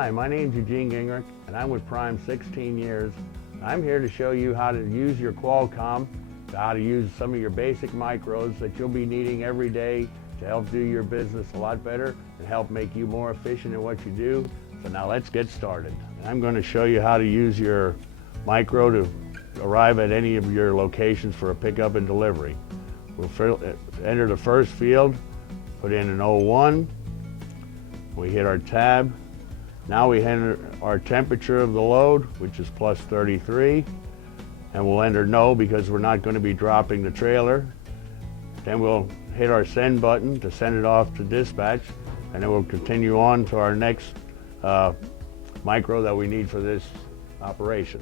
Hi, my name's Eugene Gingrich, and I'm with Prime 16 years. I'm here to show you how to use your Qualcomm, how to use some of your basic micros that you'll be needing every day to help do your business a lot better and help make you more efficient in what you do. So now let's get started. I'm going to show you how to use your micro to arrive at any of your locations for a pickup and delivery. We'll enter the first field, put in an 01, we hit our tab. Now we enter our temperature of the load, which is plus 33, and we'll enter no because we're not going to be dropping the trailer. Then we'll hit our send button to send it off to dispatch, and then we'll continue on to our next micro that we need for this operation.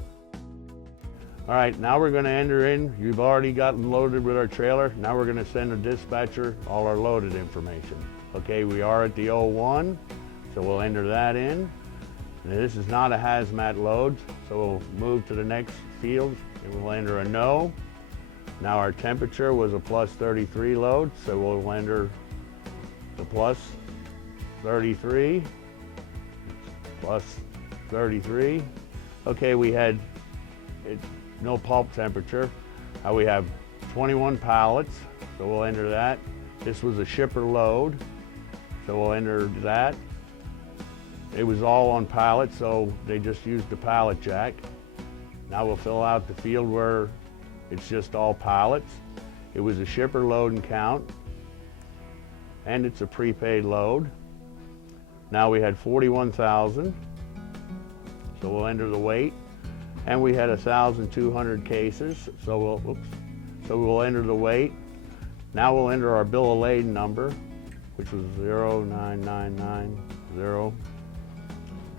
All right, now we're going to enter in, you've already gotten loaded with our trailer. Now we're going to send the dispatcher all our loaded information. Okay, we are at the 01, so we'll enter that in. Now, this is not a hazmat load, so we'll move to the next field and we'll enter a no. Now our temperature was a plus 33 load, so we'll enter the plus 33, plus 33. Okay, we had no pulp temperature. We have 21 pallets, so we'll enter that. This was a shipper load, so we'll enter that. It was all on pallets, so they just used the pallet jack. Now we'll fill out the field where it's just all pallets. It was a shipper load and count, and it's a prepaid load. Now we had 41,000, so we'll enter the weight. And we had 1,200 cases, so we'll enter the weight. Now we'll enter our bill of lading number, which was 09990.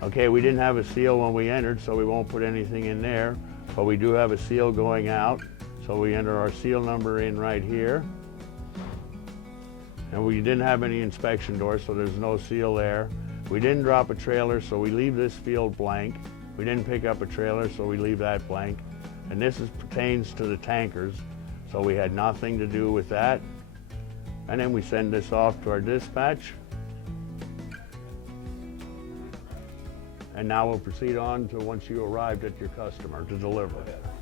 Okay, we didn't have a seal when we entered, so we won't put anything in there, but we do have a seal going out, so we enter our seal number in right here. And we didn't have any inspection doors, so there's no seal there. We didn't drop a trailer, so we leave this field blank. We didn't pick up a trailer, so we leave that blank. And this pertains to the tankers, so we had nothing to do with that. And then we send this off to our dispatch. And now we'll proceed on to once you arrived at your customer to deliver.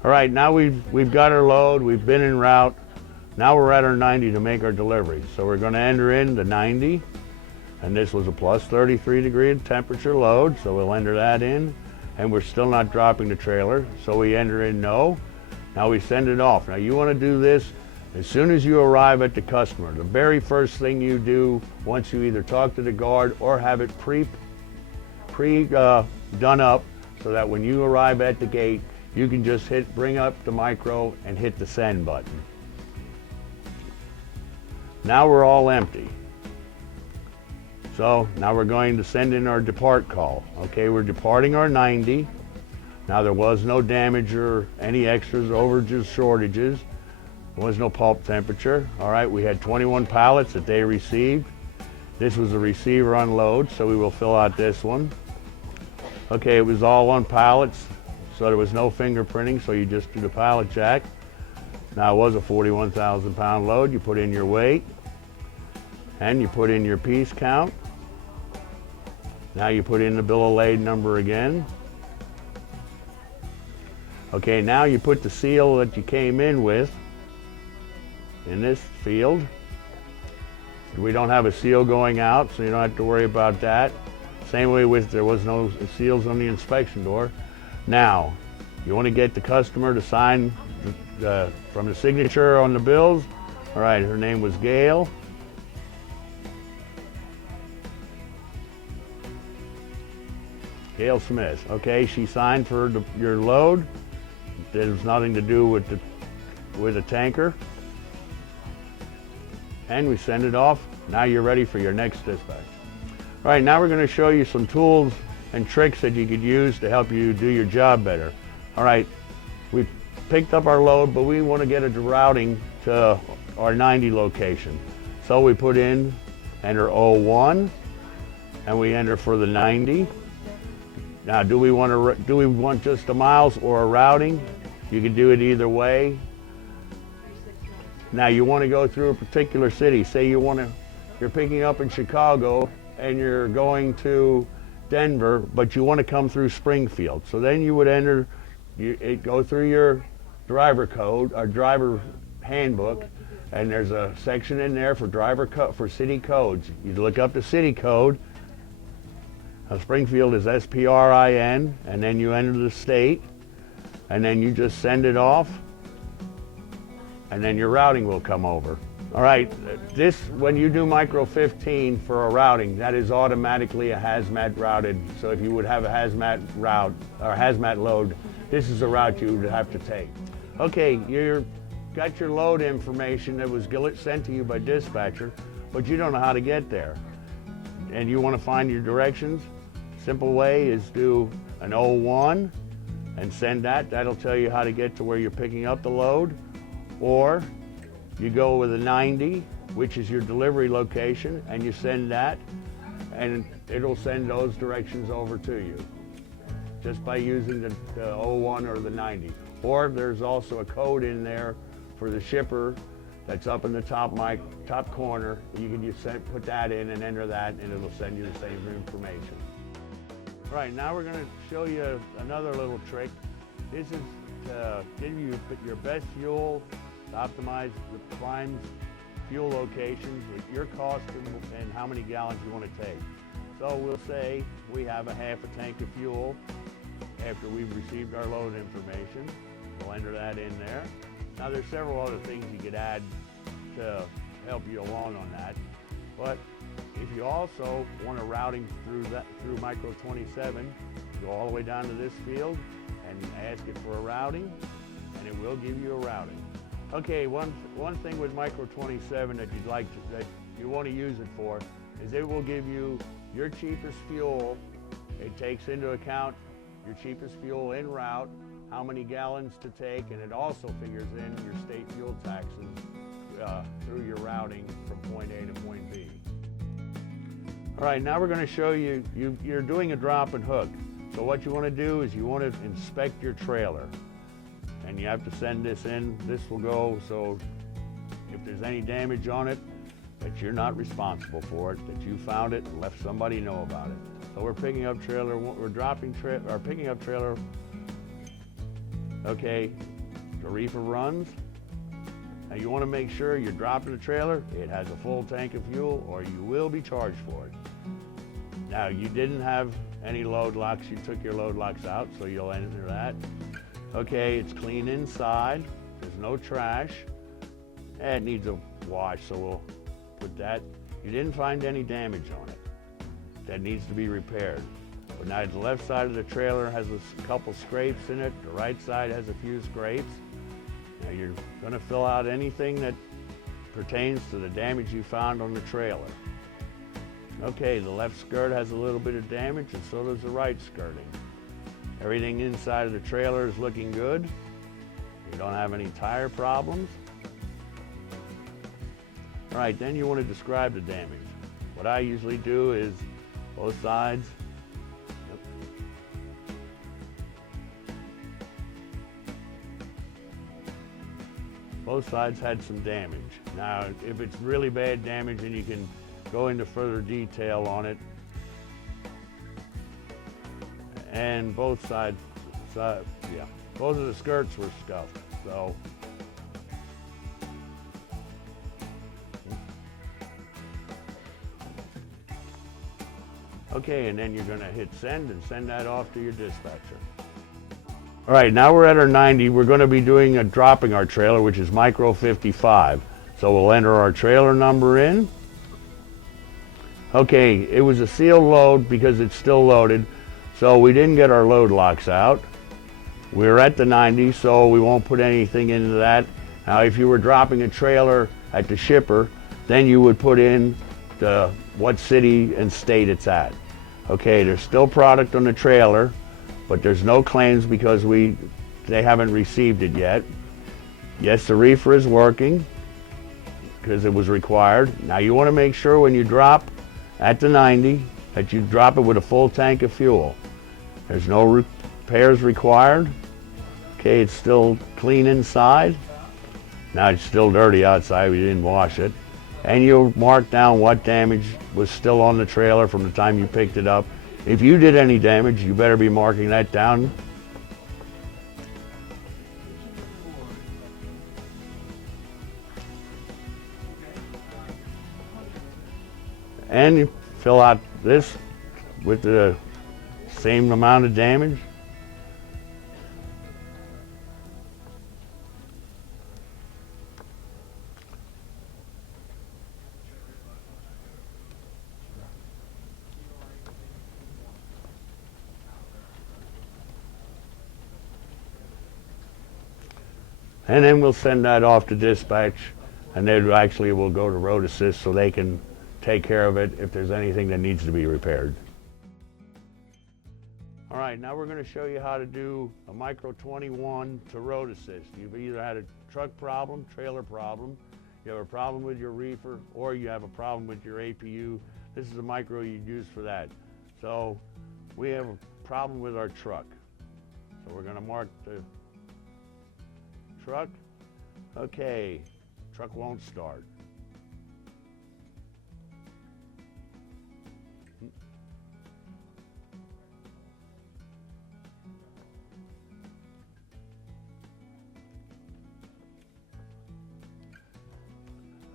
All right, now we've got our load, we've been en route. Now we're at our 90 to make our delivery. So we're going to enter in the 90, and this was a plus 33 degree temperature load, so we'll enter that in. And we're still not dropping the trailer, so we enter in no. Now we send it off. Now you want to do this as soon as you arrive at the customer. The very first thing you do once you either talk to the guard or have it done up so that when you arrive at the gate, you can just bring up the micro and hit the send button. Now we're all empty. So now we're going to send in our depart call. Okay, we're departing our 90. Now there was no damage or any extras, overages, shortages. There was no pulp temperature. All right, we had 21 pallets that they received. This was a receiver unload, so we will fill out this one. Okay, it was all on pallets, so there was no fingerprinting, so you just do the pallet jack. Now it was a 41,000 pound load. You put in your weight, and you put in your piece count. Now you put in the bill of lading number again. Okay, now you put the seal that you came in with in this field. We don't have a seal going out, so you don't have to worry about that. Same way with, there was no seals on the inspection door. Now, you want to get the customer to sign from the signature on the bills. All right, her name was Gail. Gail Smith. Okay, she signed for your load. There's nothing to do with the tanker. And we send it off. Now you're ready for your next dispatch. All right, now we're going to show you some tools and tricks that you could use to help you do your job better. All right, we picked up our load, but we want to get it routing to our 90 location. So we put in, enter 01, and we enter for the 90. Now, do we want just the miles or a routing? You can do it either way. Now, you want to go through a particular city. Say you're picking up in Chicago and you're going to Denver, but you want to come through Springfield. So then you would go through your driver code or driver handbook, and there's a section in there for city codes. You look up the city code. Springfield is SPRIN, and then you enter the state, and then you just send it off, and then your routing will come over. All right, when you do Micro 15 for a routing, that is automatically a hazmat routed. So if you would have a hazmat route or hazmat load, this is a route you would have to take. Okay, you got your load information that was sent to you by dispatcher, but you don't know how to get there. And you want to find your directions. Simple way is do an 01 and send that. That'll tell you how to get to where you're picking up the load. Or you go with a 90, which is your delivery location, and you send that, and it'll send those directions over to you just by using the 01 or the 90. Or there's also a code in there for the shipper that's up in the top corner. You can just put that in and enter that, and it'll send you the same information. All right, now we're going to show you another little trick. This is to give you your best fuel, to optimize the Prime's fuel locations with your cost and how many gallons you want to take. So we'll say we have a half a tank of fuel after we've received our load information. We'll enter that in there. Now there's several other things you could add to help you along on that. But if you also want a routing through Micro 27, go all the way down to this field and ask it for a routing, and it will give you a routing. Okay, one thing with Micro 27 that you want to use it for is it will give you your cheapest fuel. It takes into account your cheapest fuel en route, how many gallons to take, and it also figures in your state fuel taxes through your routing from point A to point B. All right, now we're going to show you, you're doing a drop and hook. So what you want to do is you want to inspect your trailer. And you have to send this in. This will go, so if there's any damage on it, that you're not responsible for it, that you found it and left somebody know about it. So we're picking up trailer, picking up trailer. Okay, the reefer runs. Now you want to make sure you're dropping the trailer, it has a full tank of fuel, or you will be charged for it. Now you didn't have any load locks, you took your load locks out, so you'll enter that. Okay, it's clean inside, there's no trash. It needs a wash, so we'll put that. You didn't find any damage on it. That needs to be repaired. But now the left side of the trailer has a couple scrapes in it, the right side has a few scrapes. Now you're gonna fill out anything that pertains to the damage you found on the trailer. Okay, the left skirt has a little bit of damage, and so does the right skirting. Everything inside of the trailer is looking good. You don't have any tire problems. All right, then you want to describe the damage. What I usually do is both sides. Both sides had some damage. Now, if it's really bad damage, then you can go into further detail on it. And both of the skirts were scuffed. So okay, and then you're going to hit send and send that off to your dispatcher. All right, now we're at our 90. We're going to be dropping our trailer, which is Micro 55. So we'll enter our trailer number in. Okay, it was a sealed load because it's still loaded. So we didn't get our load locks out. We're at the 90, so we won't put anything into that. Now, if you were dropping a trailer at the shipper, then you would put in what city and state it's at. Okay, there's still product on the trailer, but there's no claims because they haven't received it yet. Yes, the reefer is working because it was required. Now, you want to make sure when you drop at the 90 that you drop it with a full tank of fuel. There's no repairs required. Okay, it's still clean inside. Now it's still dirty outside, we didn't wash it. And you'll mark down what damage was still on the trailer from the time you picked it up If you did any damage, you better be marking that down. And you fill out this with the same amount of damage. And then we'll send that off to dispatch, and then actually will go to Road Assist so they can take care of it if there's anything that needs to be repaired. All right, now we're going to show you how to do a Micro 21 to Road Assist. You've either had a truck problem, trailer problem, you have a problem with your reefer, or you have a problem with your APU. This is a micro you'd use for that. So we have a problem with our truck. So we're going to mark the truck. Okay, truck won't start.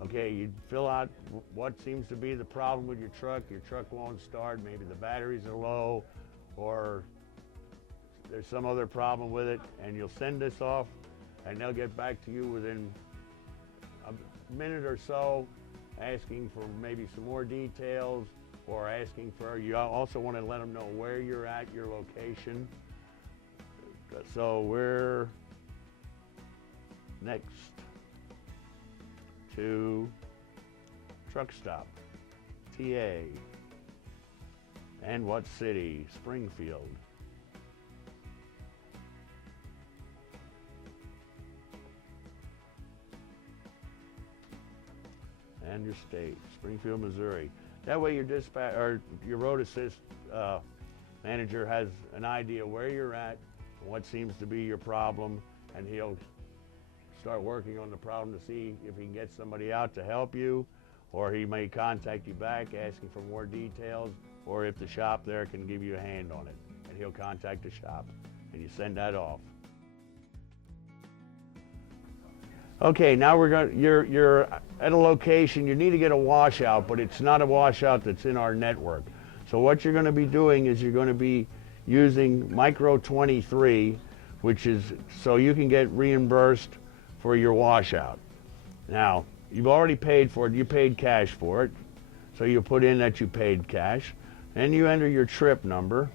Okay, you fill out what seems to be the problem with your truck won't start, maybe the batteries are low, or there's some other problem with it, and you'll send this off, and they'll get back to you within a minute or so, asking for maybe some more details, or asking for, you also want to let them know where you're at, your location. So we're next to truck stop, TA, and what city? Springfield. And your state, Springfield, Missouri. That way your dispatch or your Road Assist manager has an idea where you're at, what seems to be your problem, and he'll start working on the problem to see if he can get somebody out to help you, or he may contact you back asking for more details, or if the shop there can give you a hand on it, and he'll contact the shop, and you send that off. Okay, now you're at a location, you need to get a washout, but it's not a washout that's in our network. So what you're going to be doing is you're going to be using Micro 23, which is so you can get reimbursed for your washout. Now, you've already paid for it, you paid cash for it, so you put in that you paid cash, and you enter your trip number,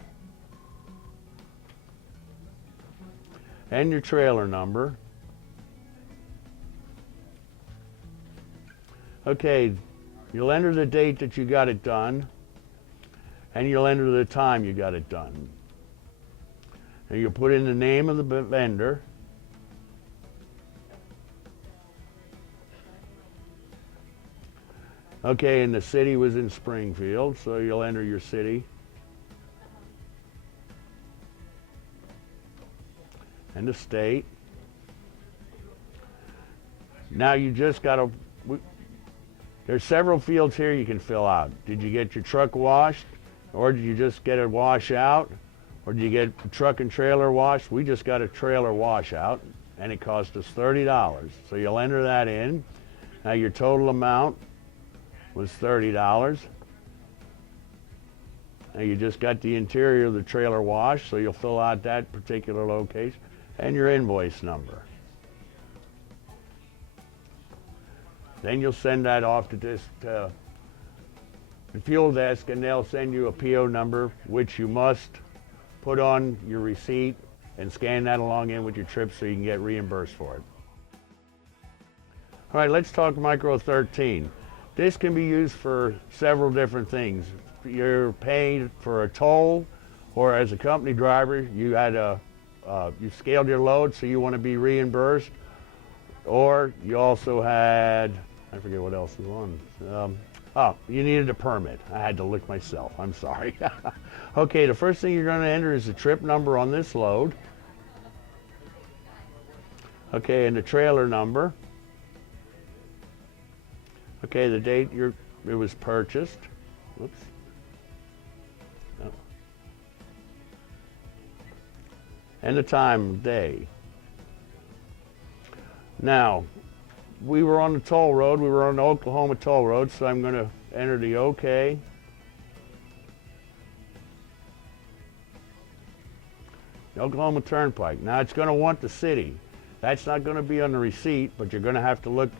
and your trailer number. Okay, you'll enter the date that you got it done, and you'll enter the time you got it done. And you'll put in the name of the vendor, okay, and the city was in Springfield, so you'll enter your city. And the state. Now you just got to, there's several fields here you can fill out. Did you get your truck washed? Or did you just get a washout? Or did you get a truck and trailer washed? We just got a trailer washout, and it cost us $30. So you'll enter that in. Now your total amount was $30. Now you just got the interior of the trailer washed, so you'll fill out that particular location and your invoice number. Then you'll send that off to the fuel desk, and they'll send you a PO number, which you must put on your receipt and scan that along in with your trip so you can get reimbursed for it. All right, let's talk Micro 13. This can be used for several different things. You're paid for a toll, or as a company driver, you had you scaled your load, so you want to be reimbursed, or you also had, I forget what else was on. You needed a permit. I had to look myself. I'm sorry. Okay, the first thing you're going to enter is the trip number on this load. Okay, and the trailer number. Okay, the date it was purchased. Whoops. Oh, and the time of day. Now, we were on the toll road. We were on the Oklahoma toll road, so I'm going to enter the OK. The Oklahoma Turnpike. Now, it's going to want the city. That's not going to be on the receipt, but you're going to have to look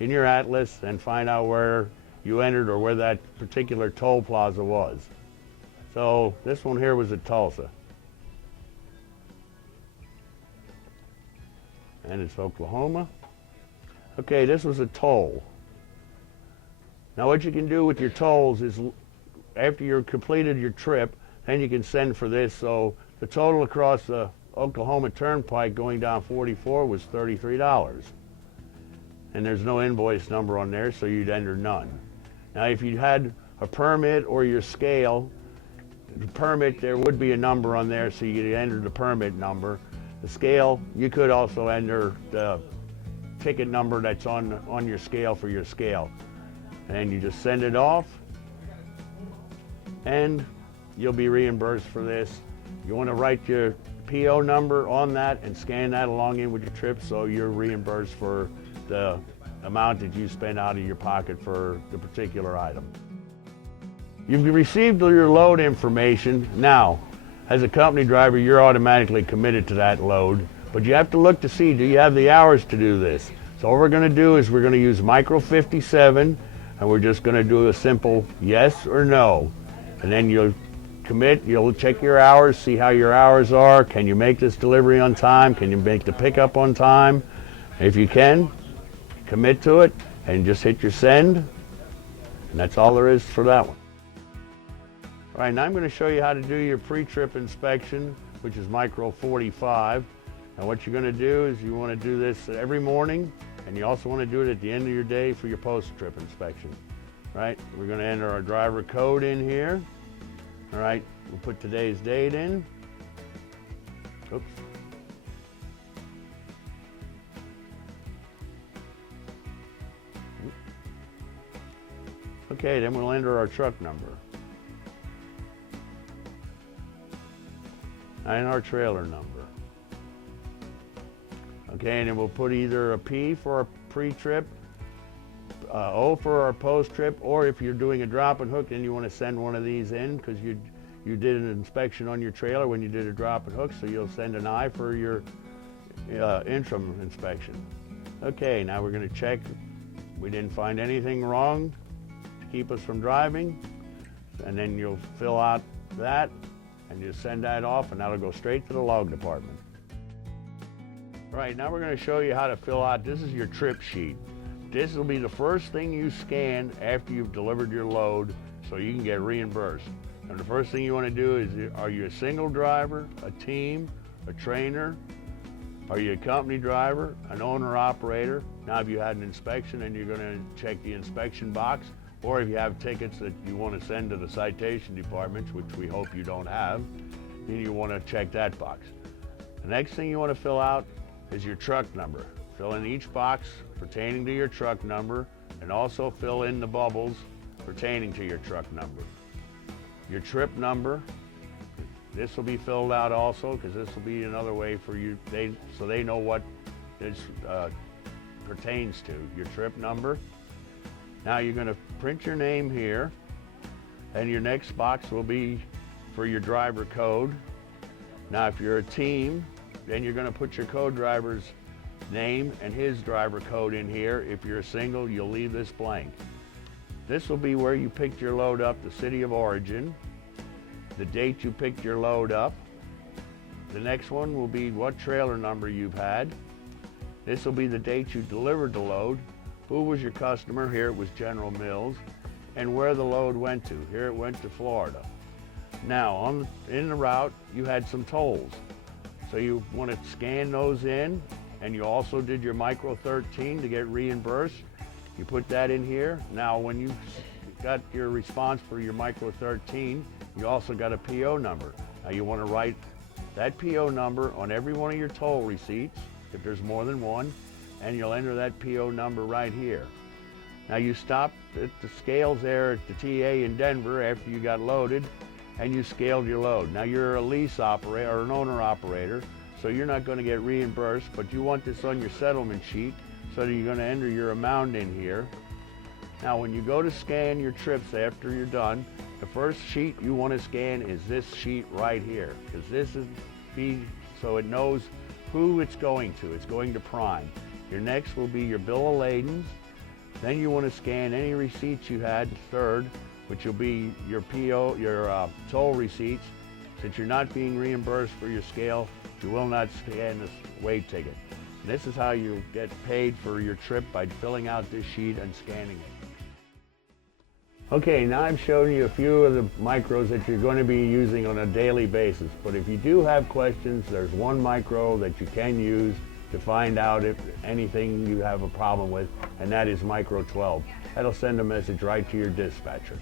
in your atlas and find out where you entered or where that particular toll plaza was. So this one here was at Tulsa. And it's Oklahoma. Okay, this was a toll. Now what you can do with your tolls is after you've completed your trip, then you can send for this. So the total across the Oklahoma Turnpike going down 44 was $33. And there's no invoice number on there, so you'd enter none. Now if you had a permit or your scale, the permit, there would be a number on there, so you could enter the permit number. The scale, you could also enter the ticket number that's on your scale for your scale. And you just send it off, and you'll be reimbursed for this. You want to write your PO number on that and scan that along in with your trip, so you're reimbursed for the amount that you spend out of your pocket for the particular item. You've received your load information. Now, as a company driver, you're automatically committed to that load, but you have to look to see, do you have the hours to do this? So what we're going to do is we're going to use Micro 57, and we're just going to do a simple yes or no. And then you'll commit, you'll check your hours, see how your hours are. Can you make this delivery on time? Can you make the pickup on time? If you can, commit to it and just hit your send. And that's all there is for that one. All right, now I'm going to show you how to do your pre-trip inspection, which is Micro 45. And what you're going to do is you want to do this every morning, and you also want to do it at the end of your day for your post-trip inspection. All right, we're going to enter our driver code in here. All right, we'll put today's date in. Oops. Okay, then we'll enter our truck number and our trailer number. Okay, and then we'll put either a P for our pre-trip, O for our post-trip, or if you're doing a drop and hook, then you want to send one of these in because you did an inspection on your trailer when you did a drop and hook, so you'll send an I for your interim inspection. Okay, now we're going to check. We didn't find anything wrong to keep us from driving, and then you'll fill out that and just send that off, and that'll go straight to the log department. All right, now we're going to show you how to fill out, this is your trip sheet. This will be the first thing you scan after you've delivered your load so you can get reimbursed. And the first thing you want to do is, are you a single driver, a team, a trainer? Are you a company driver, an owner-operator? Now if you had an inspection and you're going to check the inspection box, or if you have tickets that you want to send to the citation departments, which we hope you don't have, then you want to check that box. The next thing you want to fill out is your truck number. Fill in each box pertaining to your truck number, and also fill in the bubbles pertaining to your truck number. Your trip number, this will be filled out also, because this will be another way for you, so they know what this pertains to, your trip number. Now you're going to print your name here, and your next box will be for your driver code. Now if you're a team, then you're going to put your co-driver's name and his driver code in here. If you're a single, you'll leave this blank. This will be where you picked your load up, the city of origin, the date you picked your load up. The next one will be what trailer number you've had. This will be the date you delivered the load, who was your customer, here it was General Mills, and where the load went to. Here it went to Florida. Now, in the route, you had some tolls. So you want to scan those in, and you also did your Micro 13 to get reimbursed. You put that in here. Now, when you got your response for your Micro 13, you also got a PO number. Now you want to write that PO number on every one of your toll receipts, if there's more than one, and you'll enter that PO number right here. Now you stopped at the scales there at the TA in Denver after you got loaded, and you scaled your load. Now you're a lease operator or an owner operator, so you're not going to get reimbursed, but you want this on your settlement sheet, so that you're going to enter your amount in here. Now when you go to scan your trips after you're done, the first sheet you want to scan is this sheet right here, because this is so it knows who it's going to. It's going to Prime. Your next will be your bill of ladings. Then you want to scan any receipts you had, third, which will be your PO, your toll receipts. Since you're not being reimbursed for your scale, you will not scan this weight ticket. This is how you get paid for your trip, by filling out this sheet and scanning it. Okay, now I've shown you a few of the micros that you're going to be using on a daily basis. But if you do have questions, there's one micro that you can use to find out if anything you have a problem with, and that is micro 12. That'll send a message right to your dispatcher.